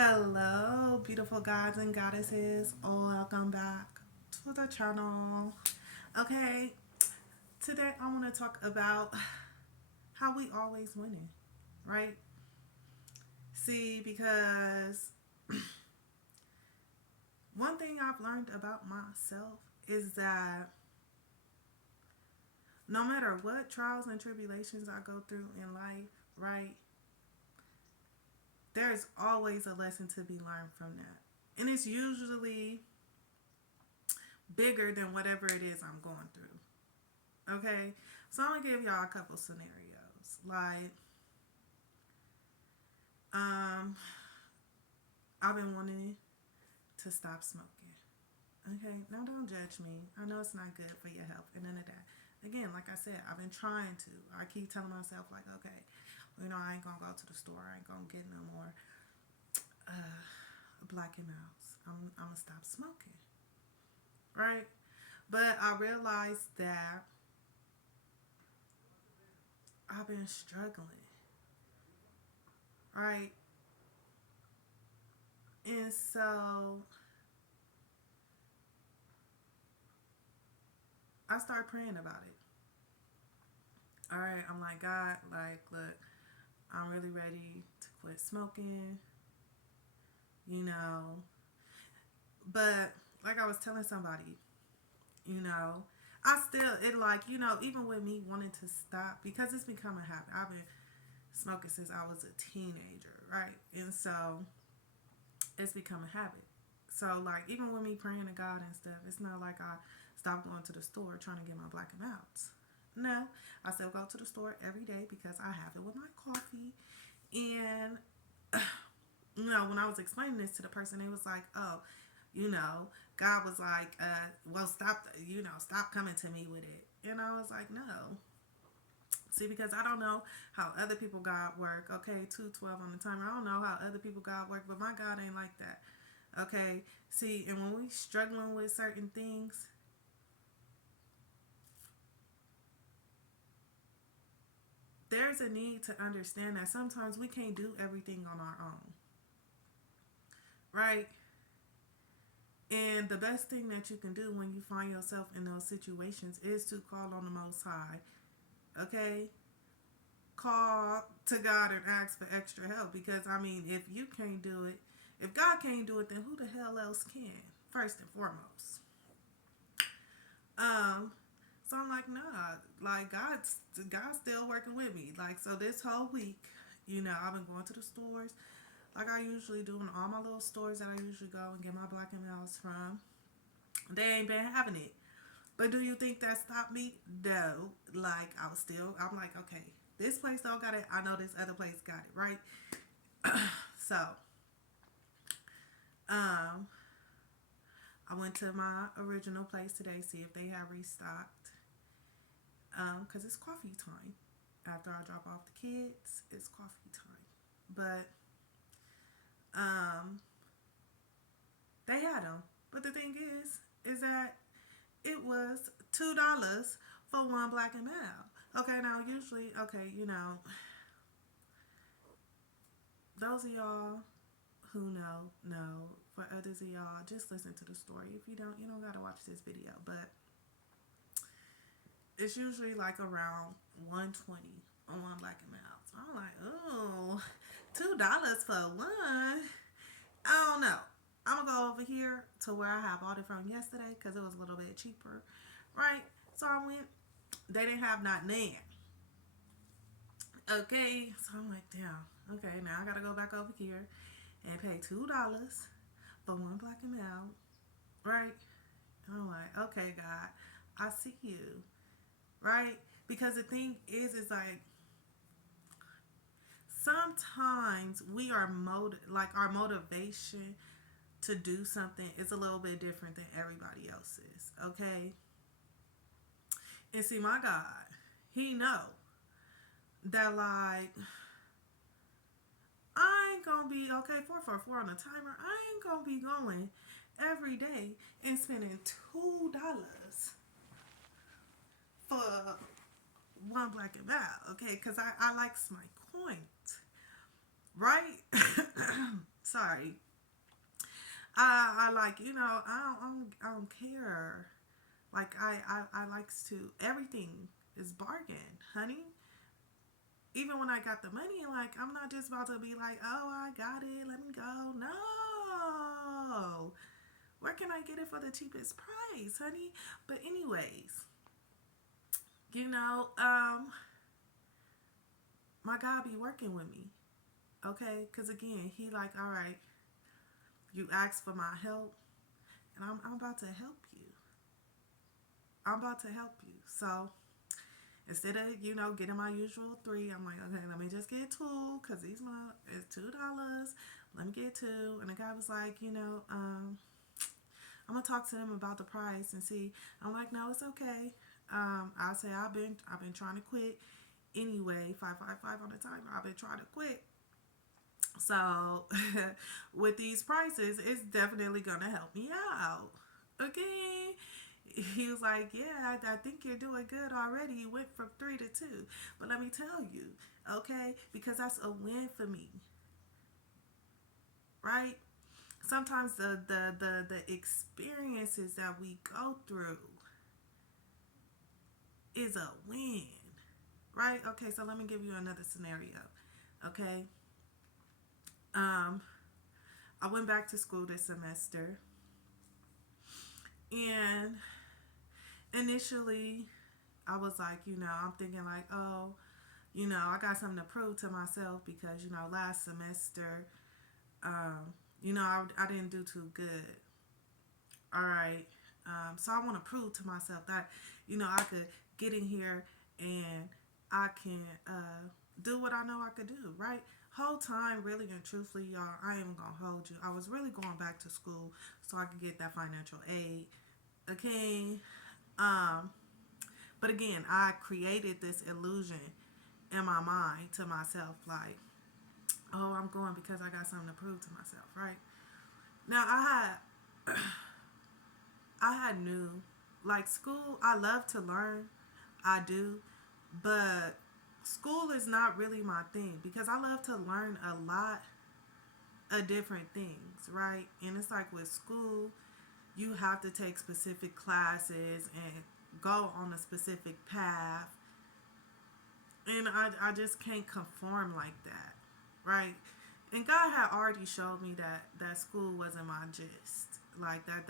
Hello, beautiful gods and goddesses. Welcome back to the channel. Okay, today I want to talk about how we always winning, right? See, because one thing I've learned about myself is that no matter what trials and tribulations I go through in life, right, there's always a lesson to be learned from that. And it's usually bigger than whatever it is I'm going through. Okay, so I'm gonna give y'all a couple scenarios. Like, um, I've been wanting to stop smoking. Okay, now don't judge me. I know it's not good for your health and none of that. Again, like I said, I've been trying to. I keep telling myself like, okay, I ain't gonna go to the store. I ain't gonna get no more uh, Black and Mouse. I'm gonna stop smoking, right? But I realized that I've been struggling, right? And so I started praying about it. All right, I'm like, God, like, look, I'm really ready to quit smoking, you know. But like I was telling somebody, you know, I still, it like, even with me wanting to stop, because it's become a habit. I've been smoking since I was a teenager, right? And so it's become a habit. So, like, even with me praying to God and stuff, it's not like I stopped going to the store trying to get my Black and Mouths. No, I still go to the store every day because I have it with my coffee. And, when I was explaining this to the person, it was like, oh, you know, God was like, well, stop, stop coming to me with it. And I was like, no. See, because I don't know how other people God work. Okay, 212 on the timer. I don't know how other people God work, but my God ain't like that. Okay, see, and when we struggling with certain things, there's a need to understand that sometimes we can't do everything on our own, right? And the best thing that you can do when you find yourself in those situations is to call on the Most High. Okay? Call to God and ask for extra help. Because, I mean, if you can't do it, if God can't do it, then who the hell else can? First and foremost. Um, so I'm like, nah, like God's still working with me. Like, so this whole week, I've been going to the stores like I usually do in all my little stores that I usually go and get my Black and Mouse from. They ain't been having it. But do you think that stopped me? No. Like, I'm like, okay, this place don't got it. I know this other place got it, right? So, um, I went to my original place today, see if they have restocked. Cause it's coffee time. After I drop off the kids, it's coffee time. But, um, they had them. But the thing is that it was $2 for one Black and Mild. Okay, now usually, okay, those of y'all who know. For others of y'all, just listen to the story. If you don't gotta watch this video. But it's usually like around 120 on one Black and Mild. So I'm like, oh, $2 for one. I don't know. I'm gonna go over here to where I have bought it from yesterday because it was a little bit cheaper, right? So I went. They didn't have not nan. Okay, so I'm like, damn. Okay, now I gotta go back over here and pay $2 for one Black and Mild, right? And I'm like, okay, God, I see you, right? Because the thing is like sometimes we are like our motivation to do something is a little bit different than everybody else's, okay? And see, my God, He know that like I ain't gonna be okay 444 on the timer. I ain't gonna be going every day and spending $2 for one Black and Mild, okay? Because I likes my coins, right? Sorry. I like, I don't care. Like I likes to, everything is bargain, honey. Even when I got the money, like I'm not just about to be like, oh, I got it, let me go. No. Where can I get it for the cheapest price, honey? But anyways, you know, my God be working with me, okay? Because again, he like, all right, you asked for my help, and I'm about to help you. I'm about to help you. So instead of, getting my usual three, I'm like, okay, let me just get two, because these my, it's $2. Let me get two. And the guy was like, I'm gonna talk to them about the price and see. I'm like, no, it's okay. I'll say I've been trying to quit anyway. 555 on the timer. I've been trying to quit. So with these prices, it's definitely gonna help me out. Okay. He was like, yeah, I think you're doing good already. You went from three to two. But let me tell you, okay, because that's a win for me, right? Sometimes the experiences that we go through is a win, right? Okay, so let me give you another scenario. Okay, um, I went back to school this semester, and initially, I was like, I'm thinking like, oh, I got something to prove to myself because last semester, I didn't do too good. All right, so I want to prove to myself that I could get in here and I can do what I know I could do, right? Whole time, really and truthfully, y'all, I ain't gonna hold you. I was really going back to school so I could get that financial aid. Okay. Um, but again, I created this illusion in my mind to myself, like, oh, I'm going because I got something to prove to myself, right? Now I had knew, like, school. I love to learn, I do, but school is not really my thing because I love to learn a lot of different things, right? And it's like with school, you have to take specific classes and go on a specific path, and I just can't conform like that, right? And God had already showed me that school wasn't my gist, like that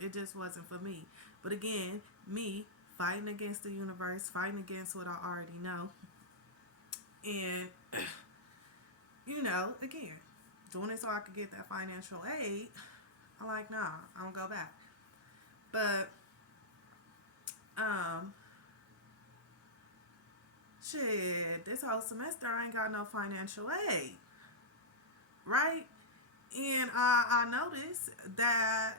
it just wasn't for me. But again, me fighting against the universe, fighting against what I already know, and again, doing it so I could get that financial aid. I'm like, nah, I don't go back. But um, shit, this whole semester I ain't got no financial aid, right? And I noticed that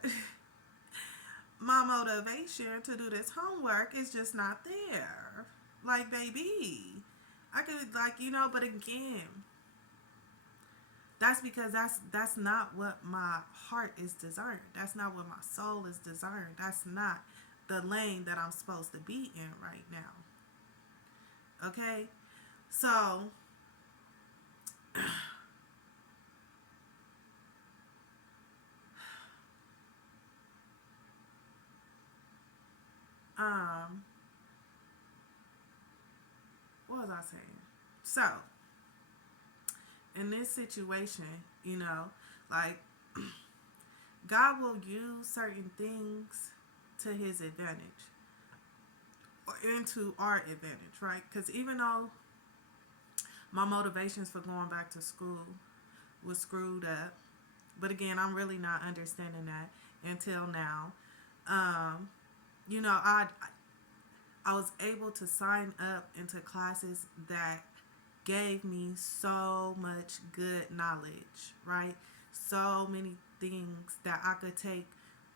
my motivation to do this homework is just not there. Like, baby, I could, like, but again, that's because that's not what my heart is desiring. That's not what my soul is desiring. That's not the lane that I'm supposed to be in right now. Okay? So, um, what was I saying? So, in this situation, like, God will use certain things to his advantage or into our advantage, right? Because even though my motivations for going back to school was screwed up, but again, I'm really not understanding that until now. Um, I was able to sign up into classes that gave me so much good knowledge, right? So many things that I could take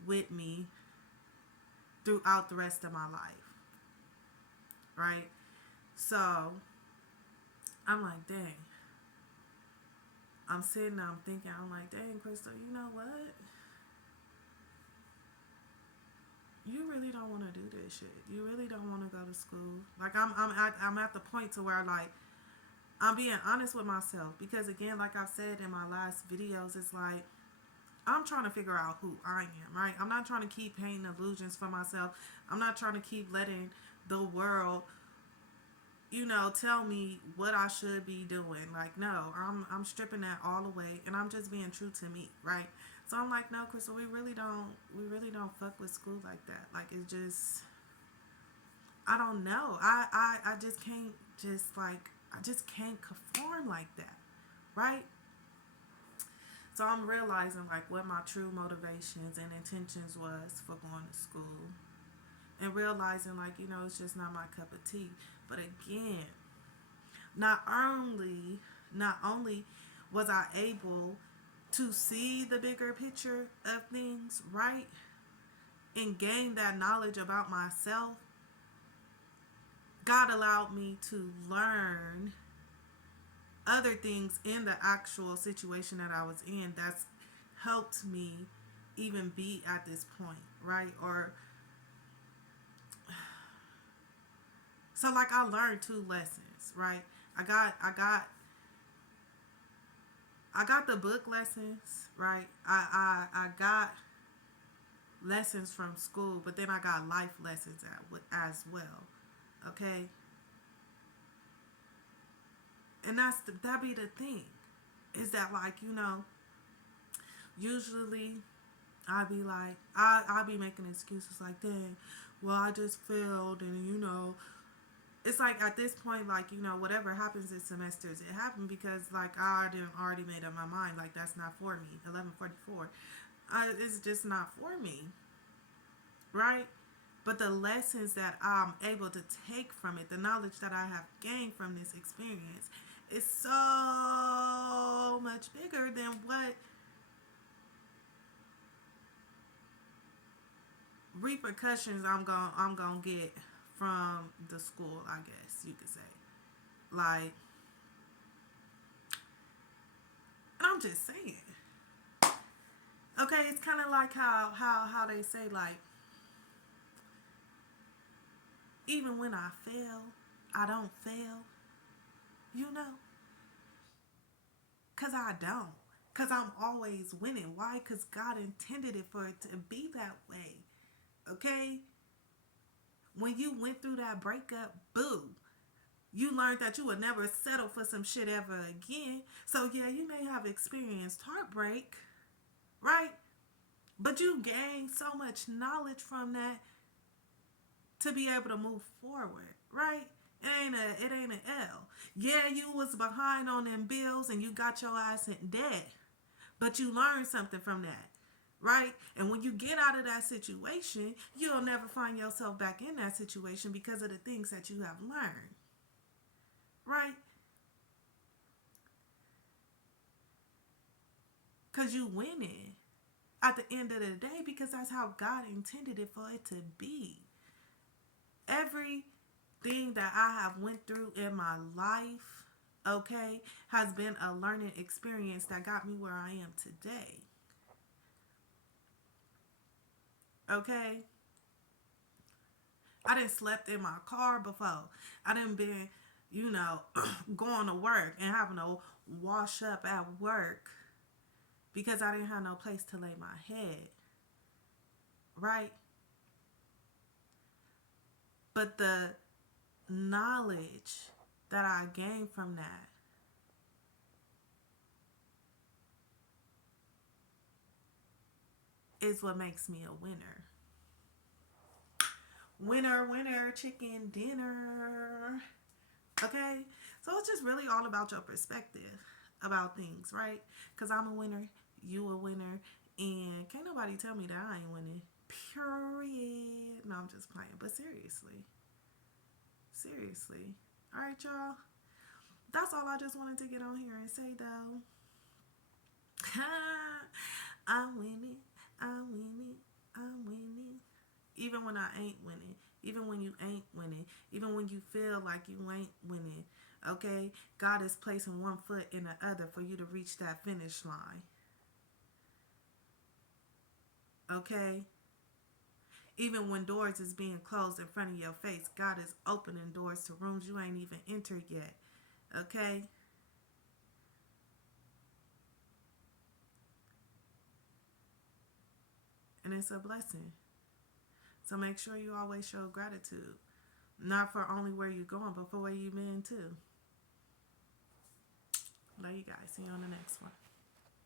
with me throughout the rest of my life, right? So I'm like, dang. I'm sitting there, I'm thinking, I'm like, dang, Crystal, you know what? You really don't want to do this shit. You really don't want to go to school. Like, I'm at the point to where, like, I'm being honest with myself because, again, like I've said in my last videos, it's like I'm trying to figure out who I am, right? I'm not trying to keep painting illusions for myself. I'm not trying to keep letting the world, tell me what I should be doing. Like, no, I'm stripping that all away and I'm just being true to me, right? So I'm like, no, Crystal, we really don't fuck with school like that. Like, it's just, I don't know. I just can't I just can't conform like that, right? So I'm realizing like what my true motivations and intentions was for going to school, and realizing like, it's just not my cup of tea. But again, not only not only was I able to see the bigger picture of things, right? And gain that knowledge about myself, God allowed me to learn other things in the actual situation that I was in that's helped me even be at this point, right? Or so like I learned two lessons, right? I got the book lessons, right? I got lessons from school, but then I got life lessons as well. Okay? And that be the thing. Is that like, usually I be like, I be making excuses like, dang, well, I just failed, and it's like at this point, like, whatever happens this semesters, it happened because like I didn't already made up my mind, like that's not for me. 11:44, it's just not for me, right? But the lessons that I'm able to take from it, the knowledge that I have gained from this experience, is so much bigger than what repercussions I'm gonna get from the school, I guess you could say. Like, and I'm just saying. Okay, it's kind of like how they say, like, even when I fail, I don't fail, you know, cause I don't, cause I'm always winning. Why? Cause God intended it for it to be that way. Okay, when you went through that breakup, boo, you learned that you would never settle for some shit ever again. So yeah, you may have experienced heartbreak, right? But you gain so much knowledge from that to be able to move forward, right? It ain't an L. Yeah, you was behind on them bills and you got your ass in debt, but you learned something from that, right? And when you get out of that situation, you'll never find yourself back in that situation because of the things that you have learned, right? Because you winning at the end of the day because that's how God intended it for it to be. Everything that I have went through in my life, okay, has been a learning experience that got me where I am today. Okay? I didn't slept in my car before. I didn't been, going to work and having to wash up at work because I didn't have no place to lay my head. Right? But the knowledge that I gained from that is what makes me a winner. Winner, winner, chicken dinner. Okay? So it's just really all about your perspective about things, right? Because I'm a winner, you a winner, and can't nobody tell me that I ain't winning. Period. No, I'm just playing. But seriously. Seriously. Alright, y'all. That's all I just wanted to get on here and say, though. I'm winning. I'm winning. I'm winning. Even when I ain't winning. Even when you ain't winning. Even when you feel like you ain't winning. Okay? God is placing one foot in the other for you to reach that finish line. Okay? Even when doors is being closed in front of your face, God is opening doors to rooms you ain't even entered yet. Okay? And it's a blessing. So make sure you always show gratitude. Not for only where you're going, but for where you've been too. Love you guys. See you on the next one.